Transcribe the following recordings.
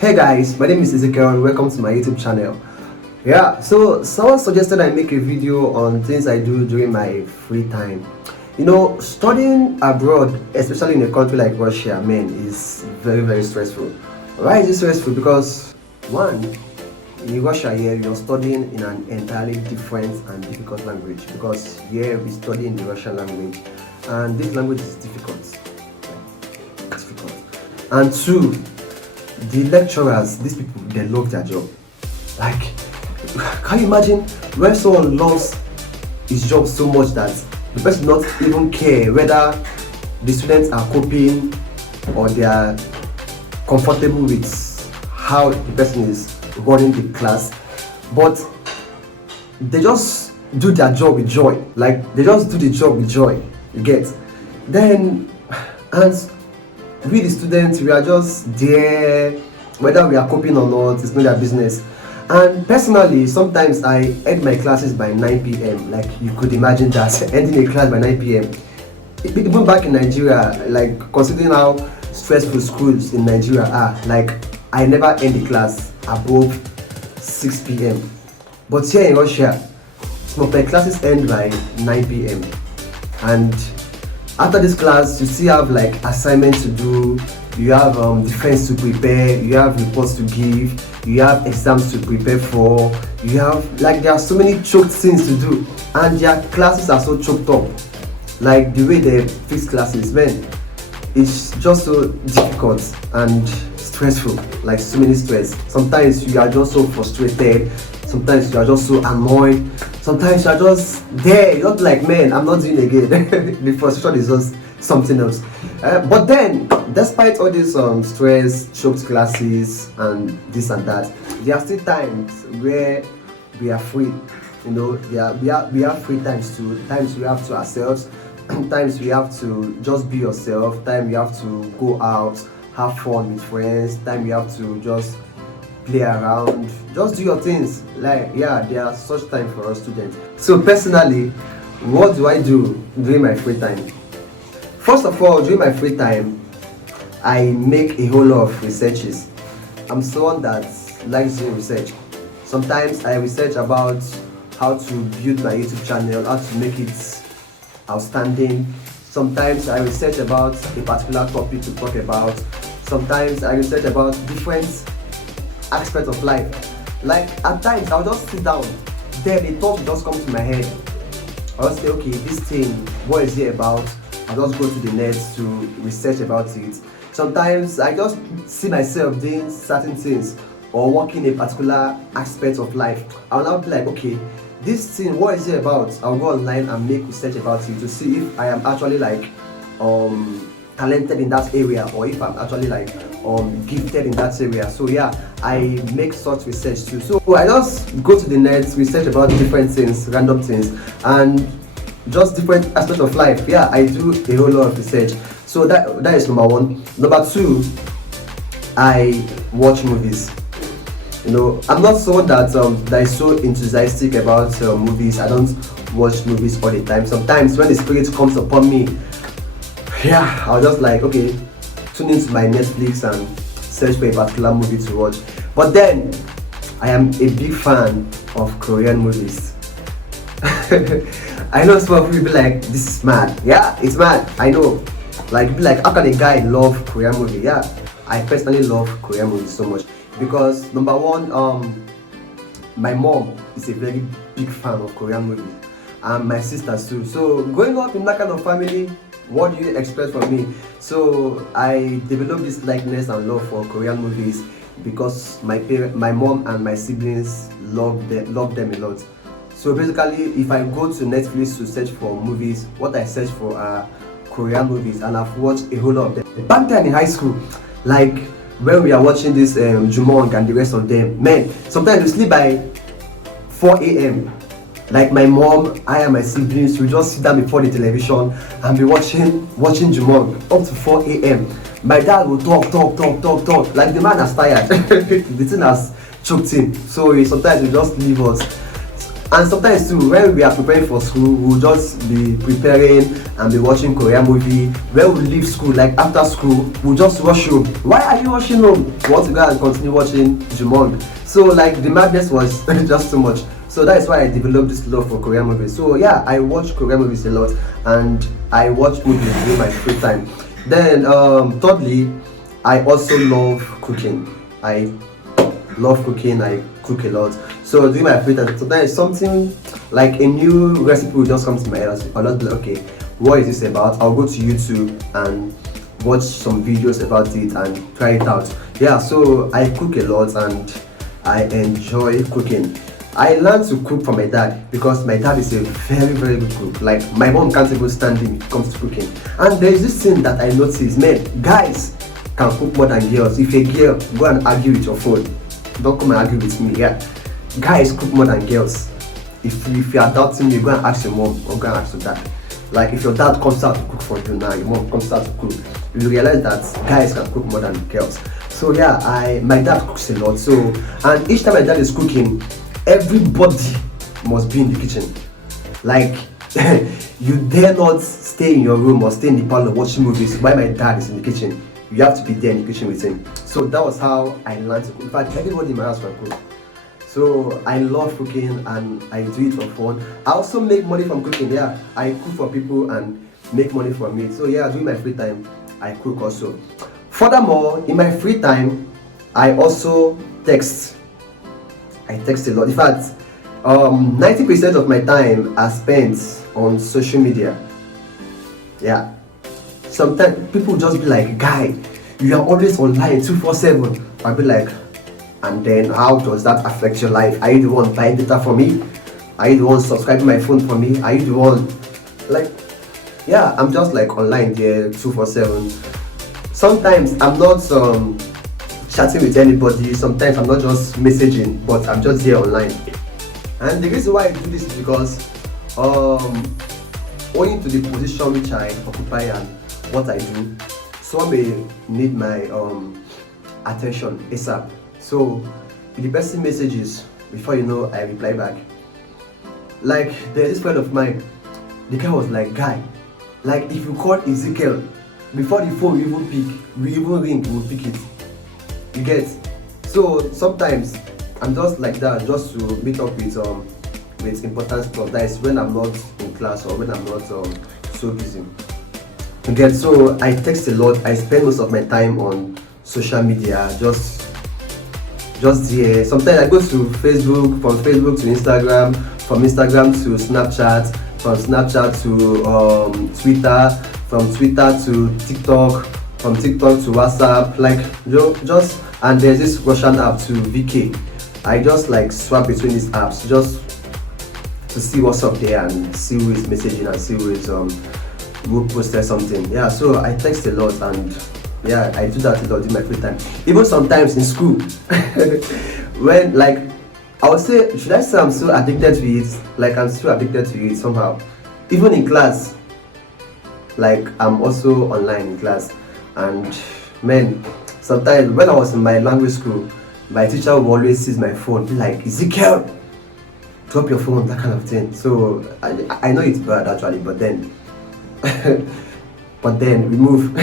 Hey guys, my name is Ezekiel and welcome to my YouTube channel. Yeah, so someone suggested I make a video on things I do during my free time. Studying abroad, especially in a country like Russia, man, is very stressful. Why is it stressful? Because one, in Russia here, you're studying in an entirely different and difficult language. Because here we study in the Russian language, and this language is difficult. And two, the lecturers, these people, they love their job. Like, can you imagine when someone loves his job so much that the person not even care whether the students are copying or they are comfortable with how the person is running the class, but they just do their job with joy. Like, they just do the job with joy. You get? Then, and we the students, we are just there, whether we are copying or not, it's not their business. And personally, sometimes I end my classes by 9 p.m. Like, you could imagine that, ending a class by 9 p.m. Even back in Nigeria, like, considering how stressful schools in Nigeria are, like, I never end the class above 6 p.m. But here in Russia, some of my classes end by 9 p.m. And after this class, you still have like assignments to do, you have defense to prepare, you have reports to give, you have exams to prepare for, you have, like, there are so many choked things to do, and their classes are so choked up. Like, the way they fix classes, man, it's just so difficult and stressful, like so many stress. Sometimes you are just so frustrated, sometimes you are just so annoyed, sometimes you are just there, you're not like, man, I'm not doing it again. The frustration is just something else. But then, despite all this stress, choked classes, and this and that, there are still times where we are free. We have free times too. Times we have to ourselves. Times we have to just be yourself. Time you have to go out, have fun with friends. Time you have to just play around, just do your things. Like, yeah, there are such time for us students. So personally, what do I do during my free time? First of all, during my free time, I make a whole lot of researches. I'm someone that likes doing research. Sometimes I research about how to build my YouTube channel, how to make it outstanding. Sometimes I research about a particular topic to talk about. Sometimes I research about different aspect of life. Like, at times I'll just sit down, then a thought will just come to my head. I'll just say, okay, this thing, what is it about? I'll just go to the net to research about it. Sometimes I just see myself doing certain things or working a particular aspect of life. I'll now be like, okay, this thing, what is it about? I'll go online and make research about it to see if I am actually like talented in that area, or if I'm actually like gifted in that area. So yeah, I make such research too. So I just go to the net, research about different things, random things, and just different aspects of life. Yeah, I do a whole lot of research. So that is number one. Number two, I watch movies. I'm not someone that is so enthusiastic about movies. I don't watch movies all the time. Sometimes when the spirit comes upon me, yeah, I'll just like, okay, tune into my Netflix and search for a particular movie to watch. But then, I am a big fan of Korean movies. I know some people be like, this is mad. Yeah, it's mad. I know. Like, be like, how can a guy love Korean movie? Yeah, I personally love Korean movies so much because number one, my mom is a very big fan of Korean movies, and my sisters too. So growing up in that kind of family, what do you expect from me? So I developed this likeness and love for Korean movies because my mom and my siblings love them a lot. So basically, if I go to Netflix to search for movies, what I search for are Korean movies, and I've watched a whole lot of them. Back then in high school, like when we are watching this Jumong and the rest of them, man, sometimes we sleep by 4 a.m. Like my mom, I and my siblings, we just sit down before the television and be watching Jumong up to 4 a.m. My dad will talk. Like the man has tired. The thing has choked him. So sometimes he just leave us. And sometimes too, when we are preparing for school, we'll just be preparing and be watching Korean movie. When we leave school, like after school, we'll just rush home. Why are you rushing home? We want to go and continue watching Jumong. So like the madness was just too much. So that is why I developed this love for Korean movies. So yeah, I watch Korean movies a lot, and I watch movies during my free time. Then thirdly, I also love cooking. I love cooking. I cook a lot. So during my free time, sometimes something like a new recipe will just come to my head. I'll just be like, okay, what is this about? I'll go to YouTube and watch some videos about it and try it out. Yeah, so I cook a lot and I enjoy cooking. I learned to cook from my dad because my dad is a very, very good cook. Like my mom can't even stand him when it comes to cooking. And there is this thing that I noticed, man, guys can cook more than girls. If a girl, go and argue with your phone. Don't come and argue with me. Yeah, guys cook more than girls. If you are doubting me, go and ask your mom or go and ask your dad. Like if your dad comes out to cook for you now, your mom comes out to cook, you realize that guys can cook more than girls. So yeah, my dad cooks a lot. So, and each time my dad is cooking, everybody must be in the kitchen. Like you dare not stay in your room or stay in the parlor watching movies while my dad is in the kitchen. You have to be there in the kitchen with him. So that was how I learned to cook. In fact, everybody in my house can cook. So I love cooking and I do it for fun. I also make money from cooking. Yeah, I cook for people and make money from it. So yeah, during my free time, I cook also. Furthermore, in my free time, I also text. I text a lot. In fact, 90% of my time are spent on social media. Yeah. Sometimes people just be like, guy, you are always online 247. I'll be like, and then how does that affect your life? Are you the one buying data for me? Are you the one subscribing my phone for me? Are you the one, like, yeah, I'm just like online there 247. Sometimes I'm not chatting with anybody. Sometimes I'm not just messaging, but I'm just there online. And the reason why I do this is because owing to the position which I occupy and what I do, someone may need my attention ASAP. So if the person messages, before you know, I reply back. Like there's this friend of mine, the guy was like, guy, like if you call Ezekiel, before the phone we even ring, we'll pick it. You get? So sometimes I'm just like that, just to meet up with important stuff. That is when I'm not in class or when I'm not so busy. You get? So I text a lot. I spend most of my time on social media, just there. Sometimes I go to Facebook, from Facebook to Instagram, from Instagram to Snapchat, from Snapchat to Twitter, from Twitter to TikTok, from TikTok to WhatsApp, like just, and there's this Russian app to VK. I just like swap between these apps just to see what's up there and see who is messaging and see who posted something. Yeah, so I text a lot and yeah, I do that a lot in my free time. Even sometimes in school, when like I would say, should I say I'm so addicted to it? Like I'm still addicted to it somehow. Even in class, like I'm also online in class, and man, sometimes when I was in my language school, my teacher would always seize my phone, be like, Ezekiel, drop your phone, that kind of thing. So I know it's bad actually, but then we move.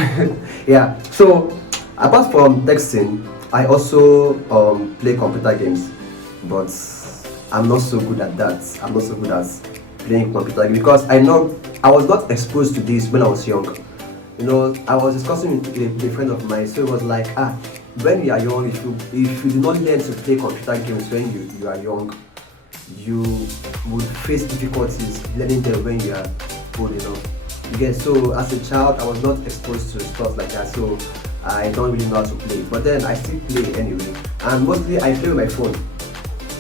Yeah, so apart from texting, I also play computer games, but I'm not so good at that. I'm not so good at playing computer games because I know I was not exposed to this when I was young. You know, I was discussing with a friend of mine, so it was like, when you are young, if you do not learn to play computer games when you are young, you would face difficulties learning them when you are old enough. Again, so as a child, I was not exposed to stuff like that, so I don't really know how to play. But then I still play anyway, and mostly I play with my phone.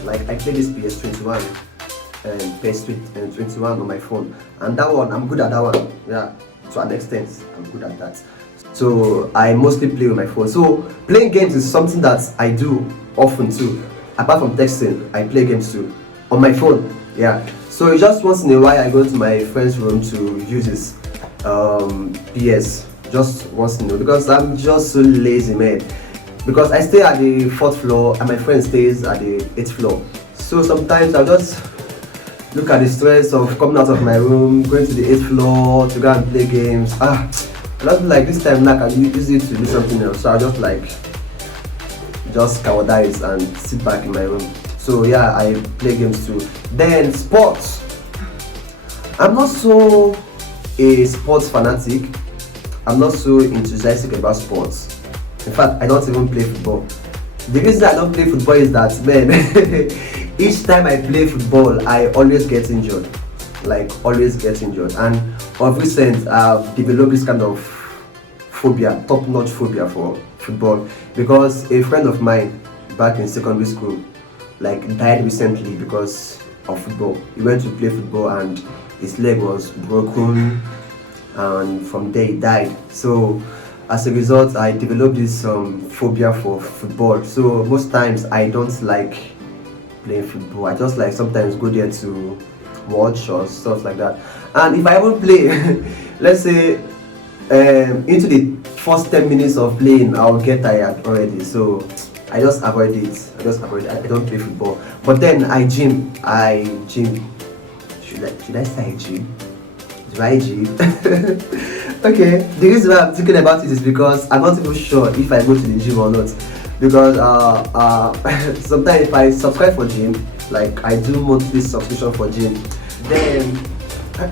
Like I play this PS21 and PS21 on my phone, and that one I'm good at that one. Yeah, to an extent, I'm good at that. So I mostly play with my phone. So playing games is something that I do often too. Apart from texting, I play games too on my phone. Yeah. So just once in a while I go to my friend's room to use his PS. Just once in a while because I'm just so lazy, man. Because I stay at the 4th floor and my friend stays at the 8th floor. So sometimes I'll just Look at the stress of coming out of my room, going to the 8th floor to go and play games. I just feel like this time now I can use it to do something else. So I just like just cowardize and sit back in my room. So yeah, I play games too. Then sports. I'm not so a sports fanatic. I'm not so enthusiastic about sports. In fact, I don't even play football. The reason I don't play football is that, man, each time I play football, I always get injured. Like, always get injured. And of recent, I've developed this kind of phobia, top-notch phobia for football. Because a friend of mine back in secondary school, like, died recently because of football. He went to play football and his leg was broken, and from there he died. So as a result, I developed this phobia for football. So most times I don't like playing football. I just like sometimes go there to watch or stuff like that. And if I won't play, let's say into the first 10 minutes of playing, I'll get tired already. So I just avoid it. I don't play football. But then I gym. Should I say I gym? Do I gym? Okay, the reason why I'm thinking about it is because I'm not even sure if I go to the gym or not. Because sometimes if I subscribe for gym, like I do monthly subscription for gym, then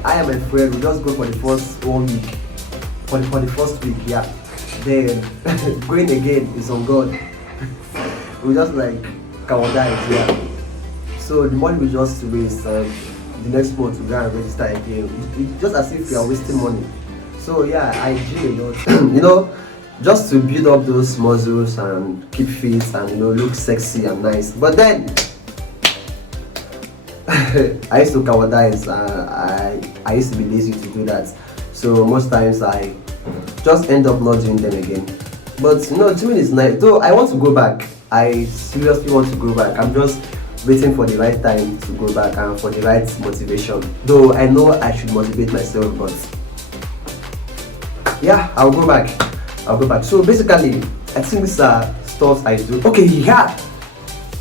I and my friend will just go for the first 1 week. For the first week, yeah. Then going again is on God. We just like cowardize, yeah. So the money we just waste. The next month we go and register again. It's just as if we are wasting money. So yeah, I gym a lot. You know, just to build up those muscles and keep fit and look sexy and nice. But then I used to cowardize. I used to be lazy to do that. So most times I just end up not doing them again. But gyming is nice. Though I want to go back. I seriously want to go back. I'm just waiting for the right time to go back and for the right motivation. Though I know I should motivate myself, but yeah, I'll go back. So basically, I think these are stuff I do. Okay, yeah.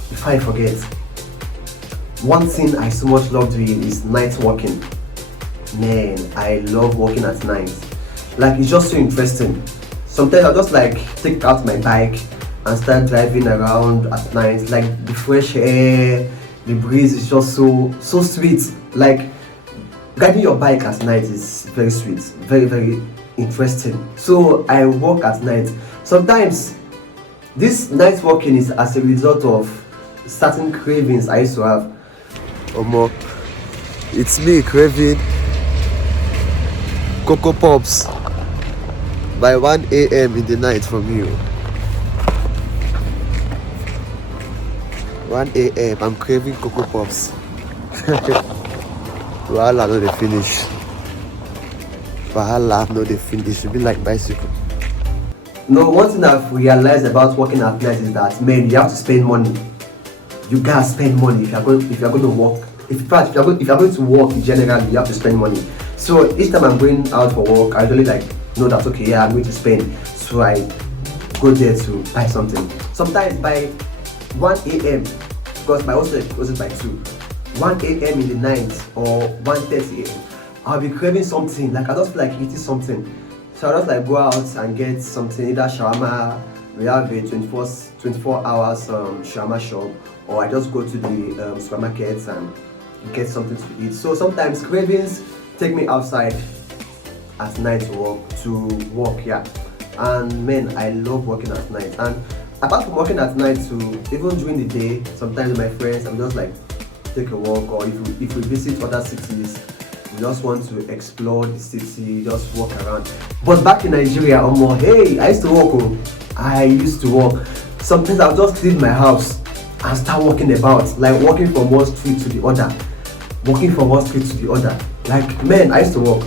Before I forget, one thing I so much love doing is night walking. Man, I love walking at night. Like, it's just so interesting. Sometimes I'll just like take out my bike and start driving around at night. Like, the fresh air, the breeze is just so sweet. Like, riding your bike at night is very sweet, very, very interesting. So I walk at night. Sometimes this night walking is as a result of certain cravings I used to have. Omo, it's me craving Cocoa Pops by 1 a.m. in the night from you. 1 a.m. I'm craving Cocoa Pops. Wahala no dey finish. Wahala no dey finish. It be like bicycle. No, one thing I've realized about working at night is that, man, you have to spend money. You gotta spend money if you're going to work. If you're going to work in general, you have to spend money. So each time I'm going out for work, I usually like know that, okay, yeah, I'm going to spend. So I go there to buy something. Sometimes by 1 a.m. because my hostel closes by 2. 1 a.m. in the night or 1:30 a.m. I'll be craving something. Like, I just feel like eating something. So I just like go out and get something, either shawarma. We have a 24 hours shawarma shop, or I just go to the supermarket and get something to eat. So sometimes cravings take me outside at night to walk, yeah. And man, I love working at night. And apart from working at night too, even during the day, sometimes with my friends, I'm just like take a walk, or if we visit other cities, we just want to explore the city, just walk around. But back in Nigeria, hey, I used to walk. Sometimes I'll just leave my house and start walking about, like walking from one street to the other. Like, man, I used to walk.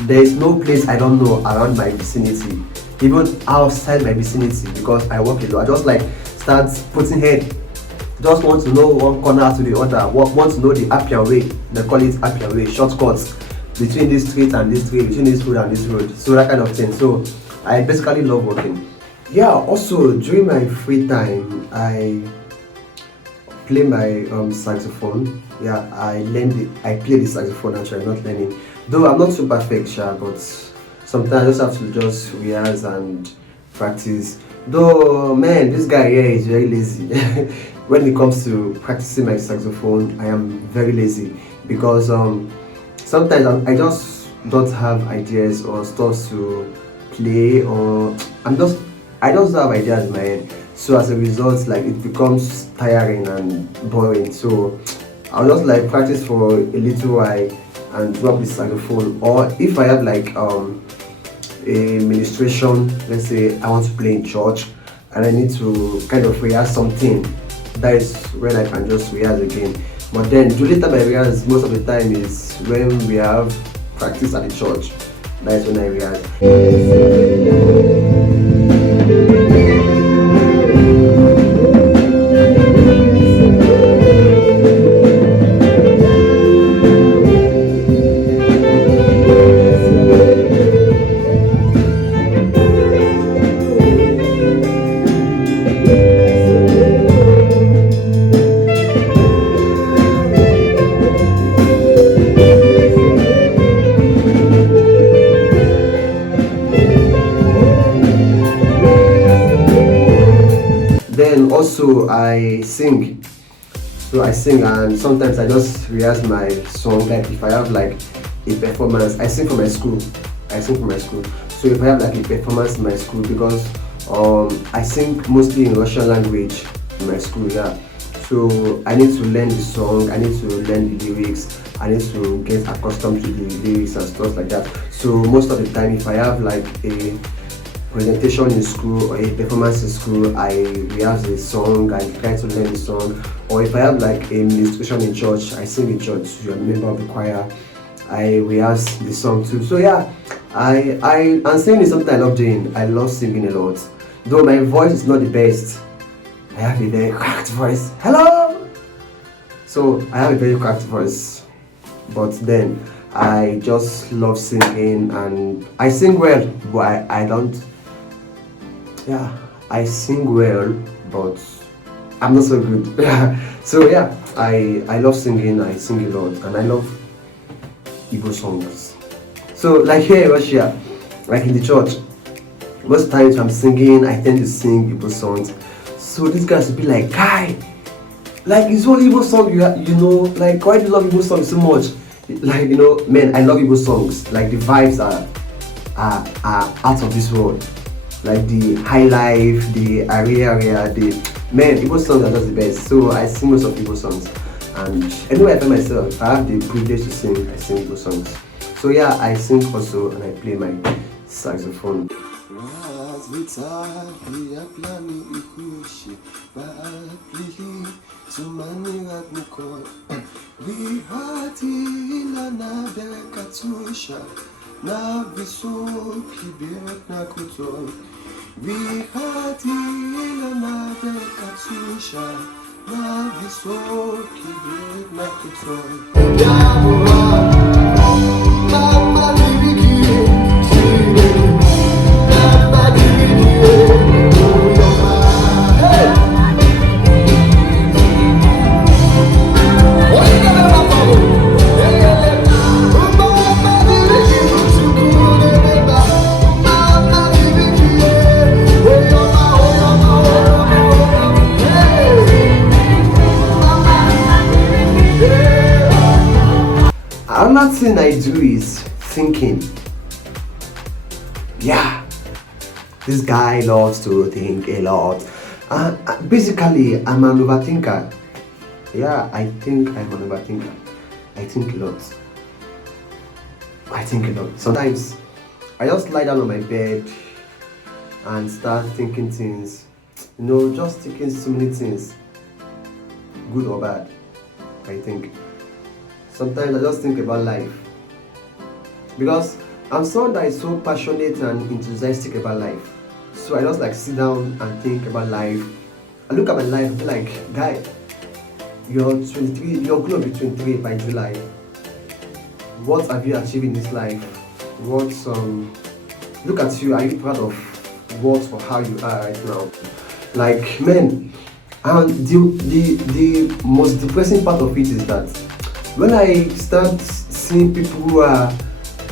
There is no place I don't know around my vicinity, even outside my vicinity, because I walk a lot. I just like start putting head. Just want to know one corner to the other. Want to know the Appian way. They call it Appian way, shortcuts between this street and this street, between this road and this road. So that kind of thing. So I basically love walking. Yeah. Also, during my free time, I play my saxophone. Yeah, I play the saxophone actually, not learning. Though I'm not so perfect, sure, but sometimes I just have to just rehearse and practice. Though, man, this guy here is very lazy. When it comes to practicing my saxophone, I am very lazy because sometimes I just don't have ideas or stuff to play, or I just don't have ideas in my head. So as a result, like it becomes tiring and boring. So I'll just like practice for a little while and drop the saxophone. Or if I have like a ministration, let's say I want to play in church and I need to kind of rehearse something, that is when I can just rehearse again. But then the only time I rehearse most of the time is when we have practice at the church. That is when I rehearse. Then also I sing. So I sing and sometimes I just rehearse my song. Like if I have like a performance, I sing for my school. I sing for my school. So if I have like a performance in my school, because I sing mostly in Russian language in my school, yeah. So I need to learn the song, I need to learn the lyrics, I need to get accustomed to the lyrics and stuff like that. So most of the time if I have like a presentation in school or a performance in school, I rehearse the song, I try to learn the song. Or if I have like a ministration in church, I sing in church, you're a member of the choir, I rehearse the song too. So yeah, and singing is something I love doing. I love singing a lot. Though my voice is not the best, I have a very cracked voice. Hello! So I have a very cracked voice, but then I just love singing and I sing well, but I don't. Yeah, I sing well, but I'm not so good. So yeah, I love singing. I sing a lot, and I love Igbo songs. So like here in Russia, like in the church, most times I'm singing, I tend to sing Igbo songs. So these guys will be like, "Guy, like it's all Igbo song you know, like why do you love Igbo songs so much?" Like man, I love Igbo songs. Like the vibes are out of this world. Like the high life, the area, the man, Igbo songs are just the best. So I sing most of Igbo songs, and anywhere I find myself, if I have the privilege to sing, I sing Igbo songs. So yeah, I sing also and I play my saxophone. Na wysoki bieg na kutor, wychodzila na Katusza, na wysoki bieg na kutor. Mama liriki, mama liriki, another thing I do is thinking. Yeah, this guy loves to think a lot. Basically, I'm an overthinker. Yeah, I think I'm an overthinker. I think a lot. Sometimes I just lie down on my bed and start thinking things. Just thinking so many things, good or bad. I think. Sometimes I just think about life, because I'm someone that is so passionate and enthusiastic about life. So I just like sit down and think about life. I look at my life and be like, guy, you're 23, you're going to be 23 by July. What have you achieved in this life? Look at you, are you proud of what or how you are right now? Like, man, And the most depressing part of it is that when I start seeing people who are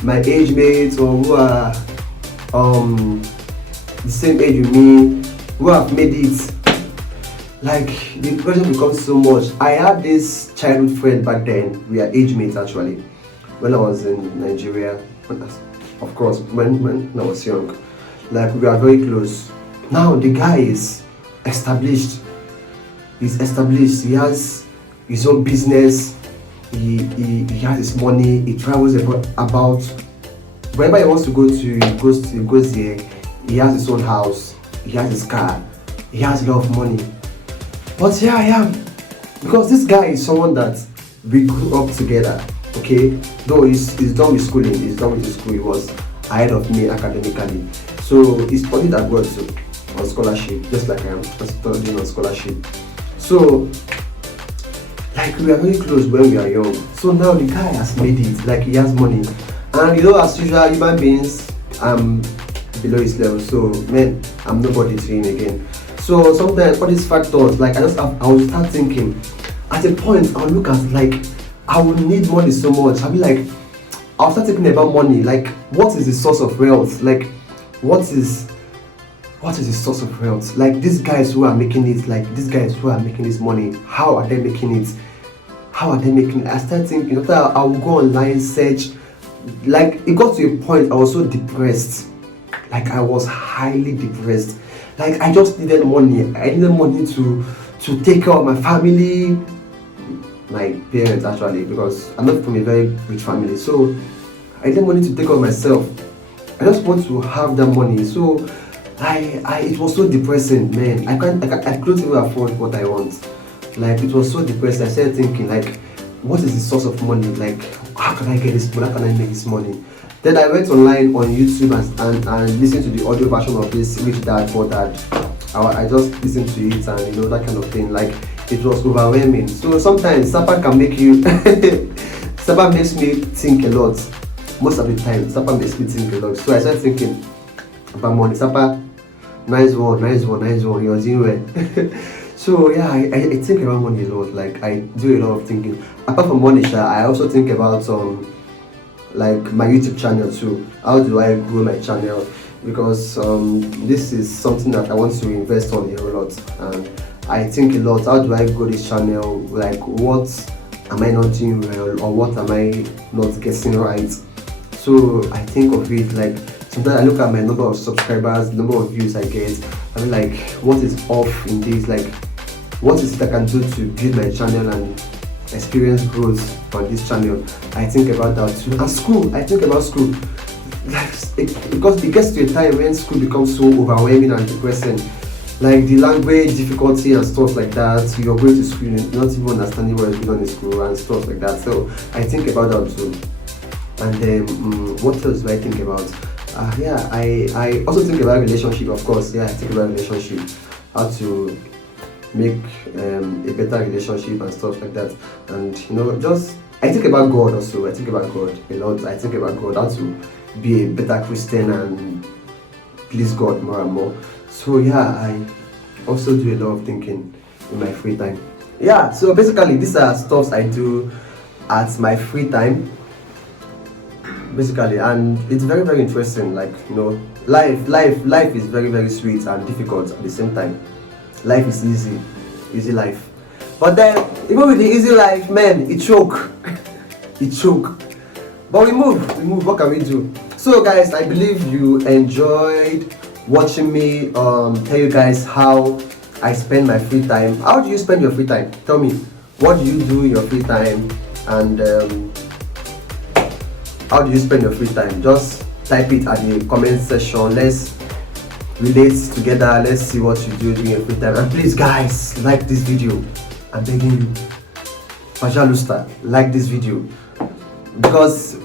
my age mates or who are the same age with me, who have made it, like the pressure becomes so much. I had this childhood friend back then. We are age mates actually. When I was in Nigeria, of course, when I was young, like we are very close. Now the guy is established. He's established. He has his own business. He has his money. He travels about wherever he wants to go to. He goes there. He has his own house. He has his car. He has a lot of money. But here I am, because this guy is someone that we grew up together. Okay, though he's done with schooling. He's done with his school. He was ahead of me academically. So he studied abroad too, on scholarship, just like I am studying on scholarship. So, like we are very close when we are young. So now the guy has made it, like he has money. And you know, as usual, human beings, I'm below his level. So, man, I'm nobody to him again. So sometimes all these factors, like I will start thinking, at a point, I'll look at like, I will need money so much. I'll be like, I'll start thinking about money. Like, what is the source of wealth? Like, what is the source of wealth? Like these guys who are making it, like these guys who are making this money, how are they making it? How are they making it? I started thinking, after I will go online, search. Like it got to a point I was so depressed. Like I was highly depressed. Like I just needed money. I needed money to take care of my family, my parents actually, because I'm not from a very rich family. So I needed money to take care of myself. I just want to have that money. So it was so depressing, man. I couldn't even afford what I want. Like it was so depressing. I started thinking, like, what is the source of money? Like, how can I get this money? How can I make this money? Then I went online on YouTube and listened to the audio version of this Rich Dad Poor Dad. I just listened to it and that kind of thing. Like it was overwhelming. So sometimes Sapa can make you Sapa makes me think a lot. Most of the time, Sapa makes me think a lot. So I started thinking about money. Sapa, nice one, you're doing well. So yeah, I think about money a lot. Like I do a lot of thinking. Apart from money, I also think about like my YouTube channel too. How do I grow my channel? Because this is something that I want to invest on a lot, and I think a lot. How do I grow this channel? Like what am I not doing well, or what am I not getting right? So I think of it like sometimes I look at my number of subscribers, the number of views I get. I'm like, what is off in this? Like, what is it I can do to build my channel and experience growth on this channel? I think about that too. And school, I think about school. Like, because it gets to a time when school becomes so overwhelming and depressing. Like the language difficulty and stuff like that. You're going to school and not even understanding what is going on in school and stuff like that. So I think about that too. And then what else do I think about? Yeah, I also think about relationship, of course. Yeah, I think about relationship, how to make a better relationship and stuff like that. And just I think about God also. I think about God a lot. I think about God, how to be a better Christian and please God more and more. So yeah, I also do a lot of thinking in my free time. Yeah, so basically these are stuff I do at my free time. Basically, and it's very, very interesting. Like life is very, very sweet and difficult at the same time. Life is easy life, but then even with the easy life, man, it choke. But we move. What can we do? So guys, I believe you enjoyed watching me tell you guys how I spend my free time. How do you spend your free time? Tell me, what do you do in your free time, and how do you spend your free time? Just type it at the comment section. Let's relate together. Let's see what you do during your free time. And please guys, like this video. I'm begging you. Pajalusta, like this video, because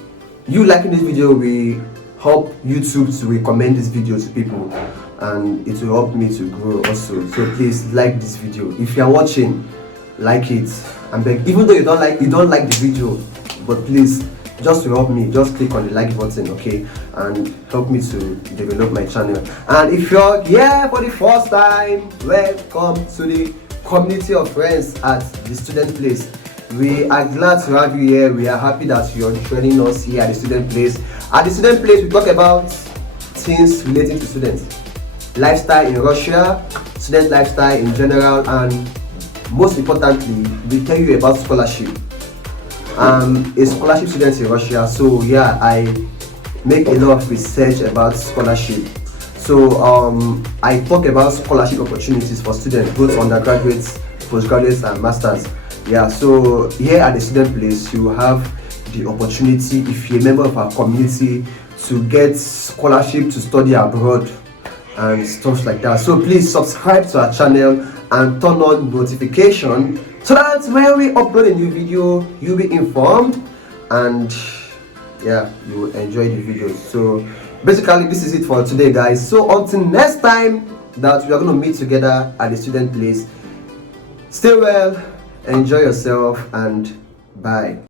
you liking this video will help YouTube to recommend this video to people, and it will help me to grow also. So please like this video. If you are watching, like it. I'm begging. Even though you don't like the video, but please, just to help me, just click on the like button, okay, and help me to develop my channel. And if you're here for the first time, welcome to the community of friends at the student place. We are glad to have you here. We are happy that you're joining us here at the student place. At the student place, we talk about things relating to students, lifestyle in Russia, student lifestyle in general, and most importantly, we tell you about scholarship. A scholarship student in Russia, so yeah, I make a lot of research about scholarship. So I talk about scholarship opportunities for students, both undergraduates, postgraduates, and masters. Yeah, so here at the student place, you have the opportunity, if you're a member of our community, to get scholarship to study abroad and stuff like that. So please subscribe to our channel and turn on notification so that when we upload a new video, you'll be informed and yeah, you will enjoy the videos. So basically this is it for today, guys. So until next time that we are going to meet together at the student place, stay well, enjoy yourself, and bye.